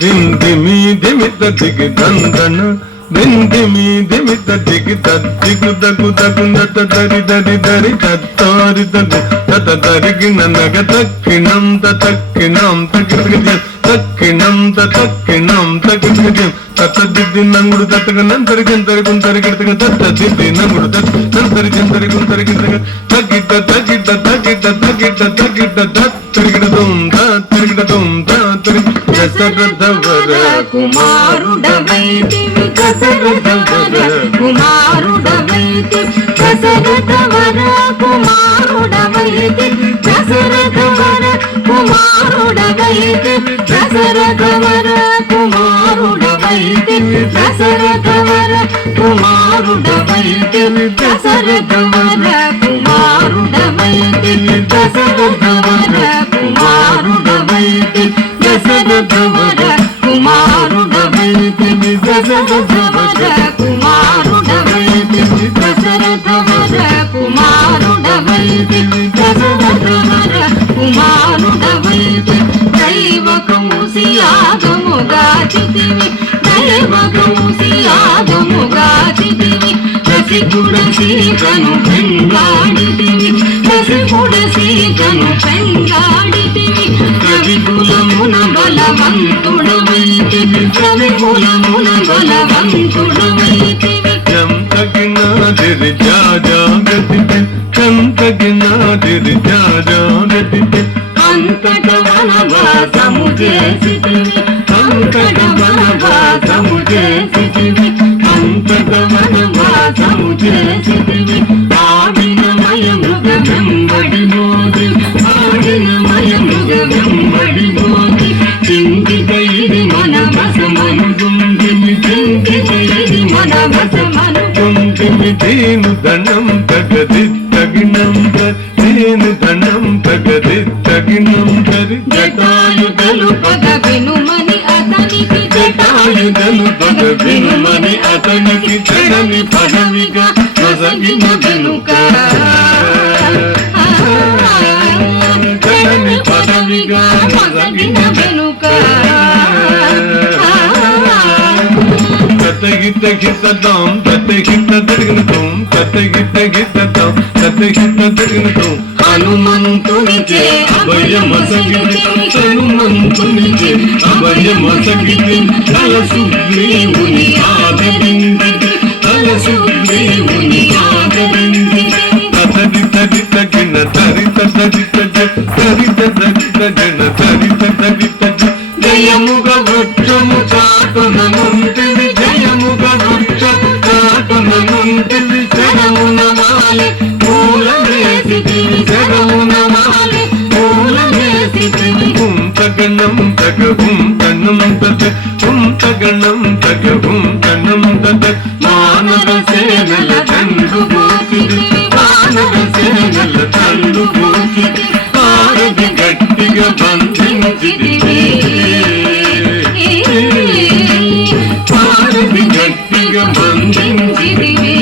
దిమి దిమి దిగి దందన దిమి దిమి దిగి దిగు దగు దగు నత దరి దరి దరి దరి దగు తత దరికి నగ తక్కినం తక్కినం తక్కినం తక్కినం తక్కినం తత దిద్ది నంగుడు తత్తగ నంతరికింతరి కుంతరికిడతగ తత్త దిద్ది నంగుడు నంతరికింతరి కుంతరికిడతగ తగ్గిట తగ్గిట తగ్గిట తగ్గిట తగ్గిట తరికిడదం తరికిడదం తరి దశరథవర కుమారుడవైతివి దశరథవర కుమారుడవైతి దశరథవర కుమారుడవైతి దశరథవర కుమారుడవైతి దశరథవర కుమారుడవైతి దశరథవర కుమారుడవైతి దశరథవర కుమారుడవైతి దశరథవర కుమారుడవైతి దశరథవర కుమారుడవైతి దశరథవర కుమారుడవైతి దశరథవర కుమారుడవైతి దశరథవర కుమారుడవైతి దైవకముసి యాగముగాచితివి దైవకముసి యాగముగాచితివి రసికుడ సీతను పెంగాడితివి రసికుడ సీతను పెంగాడితివి రవికులమున బలవంతుడవైతివి రవికులమున బలవంతుడవైతివి చంతగినాదిరి జాజాగతితే చంతగినాదిరి జాజాగతితే అంతట వనవాసము చేసితివి అంతట వనవాసము చేసితివి అంతట వనవాసము చేసితివి ఆడినమయ మృగ వెంబడి మోది ఆడినమయ మృగ వెంబడి మోది చింతిత ఇది మన వశమను దుందిని చింతిత ఇది మన వశమను కుంటిమి తేను ధనం తగది తగినం తేను ధనం తగది తగినం తరి జటాయుధలు పగ వినుమని అతనికి జటాయుధలు పగ వినుమని అతనికి జడని పదవిగా నొసగిన వెనుక జడని పదవిగా నొసగిన వెనుక తతగిత గితదం తతగిత దరిగినదం తతగిత గితదం తతగిత దరిగినదం హనుమంతునిచే అభయమసగితి హనుమంతునిచే అభయమసగితి తల సుగ్రీవుని ఆదరించితి తల సుగ్రీవుని ఆదరించితి తతది తది తగిన తరిత తది తజ తరిత తది తజన తరిత తది తజ జయముగ వృక్షము చాటున ముంటివి జయముగ వృక్షము చాటున ముంటివి శరమున మాలి పూల వేసితివి శరమున మాలి పూల వేసితివి కుంతగణం తగహుం తనం తత కుంతగణం తగహుం తనం తత మానవ సేనల తండు పోసితివి మానవ సేనల తండు పోసితివి పారది గట్టిగా బంధించితివి పారది గట్టిగా బంధించితివి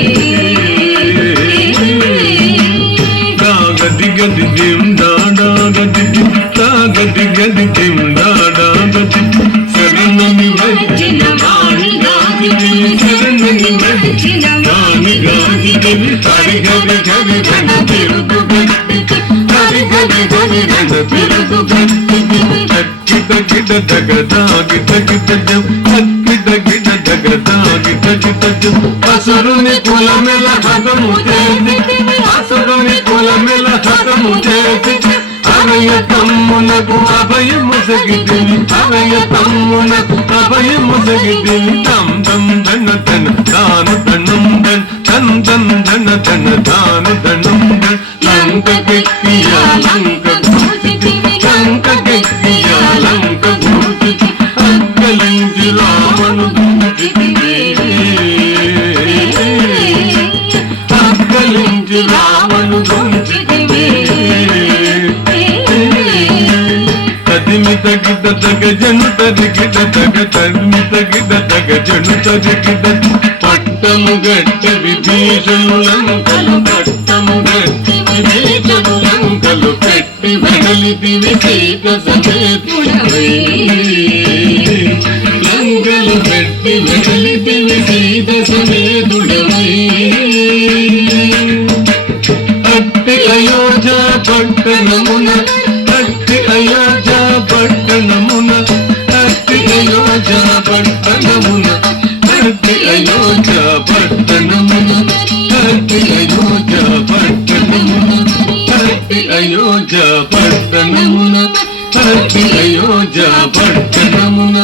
గది గది దిం దాడా గది గది గది దిం దాడా గది శరణని వచ్చిన వాణి గాదివి శరణని వచ్చిన వాణి గాదివి హరి హరి హరి ధన తిరుగు గట్టికి హరి హరి హరి ధన తిరుగు గట్టికి గిట గిట దగదాగి తగిట జం గిట గిట దగదాగి తగిట జం అసురుని కులమెల హతము చేసితివి అసురుని కులమెల హతము చేసితివి అభయ తమ్మునకు అభయము సగితివి అభయ తమ్మునకు అభయము సగితివి తం తం ధన ధన దాను ధనం ధన్ ధన్ ధన్ ధన ధన దాను ధనం ధన్ లంకకెక్కియ లంక దోచితివి లంకకెక్కియ లంక దోచితి అక్కలించి రావణు దోచితివి అక్కలించి రావణు దోచితివి తదిమిత గిట తగ జను తది గిట తగ తదిమిత గిట తగ జను తది గిట పట్టము గట్ట విభీషణులంకలు పట్టము గట్టి విభీషణులంకలు పెట్టి వెడలిదివి సీత సమేతుడవై అయోధ్య పట్టణమున కట్టి అయోధ్య పట్టణమున కట్టి అయోధ్య పట్టణమున కట్టి అయోధ్య పట్టణమున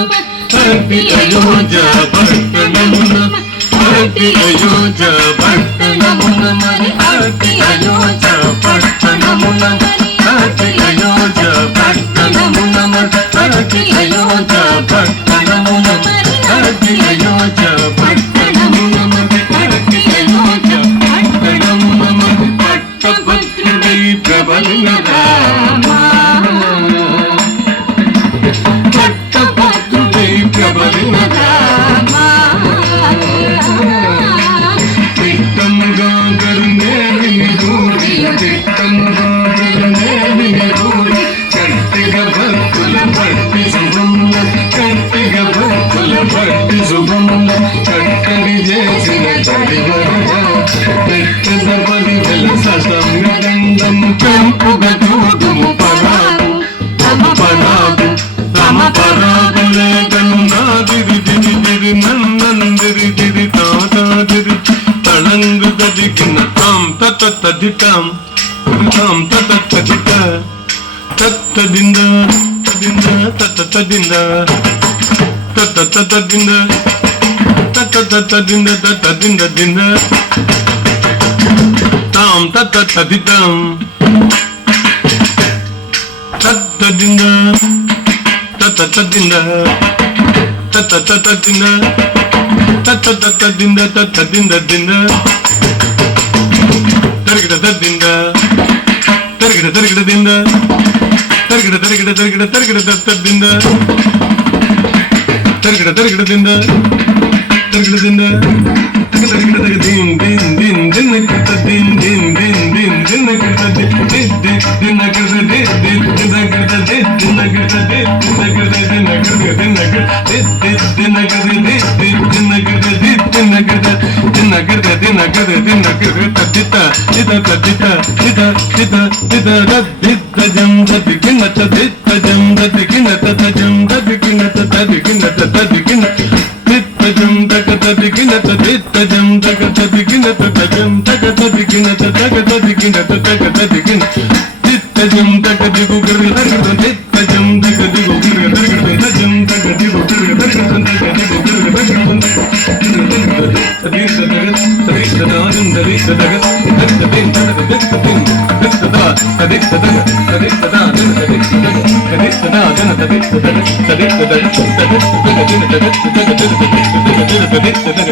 కట్టి అయోధ్య పట్టణమున కట్టి అయోధ్య పట్టణమున మరి కట్టి అయోధ్య పట్టణమున కట్టి అయోధ్య పట్టణమున మరి కట్టి అయోధ్య పట్టణమున కట్టి అయోధ్య పట్టణమున మరి కట్టి అయోధ్య పట్టణమున మరి పట్టభద్రుడై ప్రబలిన రామా పట్టభద్రుడై ప్రబలిన రామా చిత్తముగా కరుణేవిని దూరి చిత్తముగా కరుణేవిని దూరి కట్టిగ భక్తుల పట్టి శుభముల కట్టిగ భక్తుల పట్టి శుభముల కట్టడి చేసిన చడివరగా పెట్టద పదివెల ససంగదండము పెంపుగ చూడుము పరాగు తమ పరాగు తమ పరాగులేదను నాదిరి దిరి దిరి నన్నందిరి దిరి తాతాదిరి తళంగు దదిగిన తాం తత తదితాం తాం తత తదిత తత్తదింద తదింద తత తదింద తత తదింద తత తదింద తదింద దింద తాం తత తదితాం తత్తదింద తత తదింద తత తదింద తత తదింద తదింద దింద తరిగిడ తదింద తరిగిడ తరిగిడ దింద తరిగిడ తరిగిడ తరిగిడ తరిగిడ తదింద తరిగిడ తరిగిడ దింద తరిగిడ దింద తరిగిడ తరిగిడ దిన్ దిన్ దిన్ దిన్ కృత దిన్ దిన్ దిన్ దిన్ దిన్ కృత దిన్ దిన్ దిన్ కృత దిన్ దిన్ దిన్ కృత దిన్ దిన్ కృత దిన్ దిన్ కృత దిన్ కృత దిన్ కృత దిన్ దిన్ కృత దిన్ దిన్ కృత దిన్ కృత దిన్ కృత దిన్ కృత తదిత ఇద తదిత ఇద ఇద ఇద తదిత జం తదికిన తదిత జం తదికిన తదజం తదికిన తదికిన తదికిన తిత్తజం తక తదికిన తదిత్తజం తక తదికిన తదజం తక తదికిన తదక తదికిన తదక తదికిన తిత్తజం తక దిగు గర్గ దర్గ తిత్తజం తక దిగు గర్గ దర్గ తదజం తక దిగు గర్గ దర్గ తదక దిగు గర్గ దర్గ తదిత తగ తదిత దానం తదిత తగ తదిత దిన్ తదక తదిత దిన్ తదిత దా తదిత తగ తదిత దా తదిత తదిత తగ తదిత దా తదిత తగ తదిత తగ తదిత తగ తదిత తగ తదిత తగ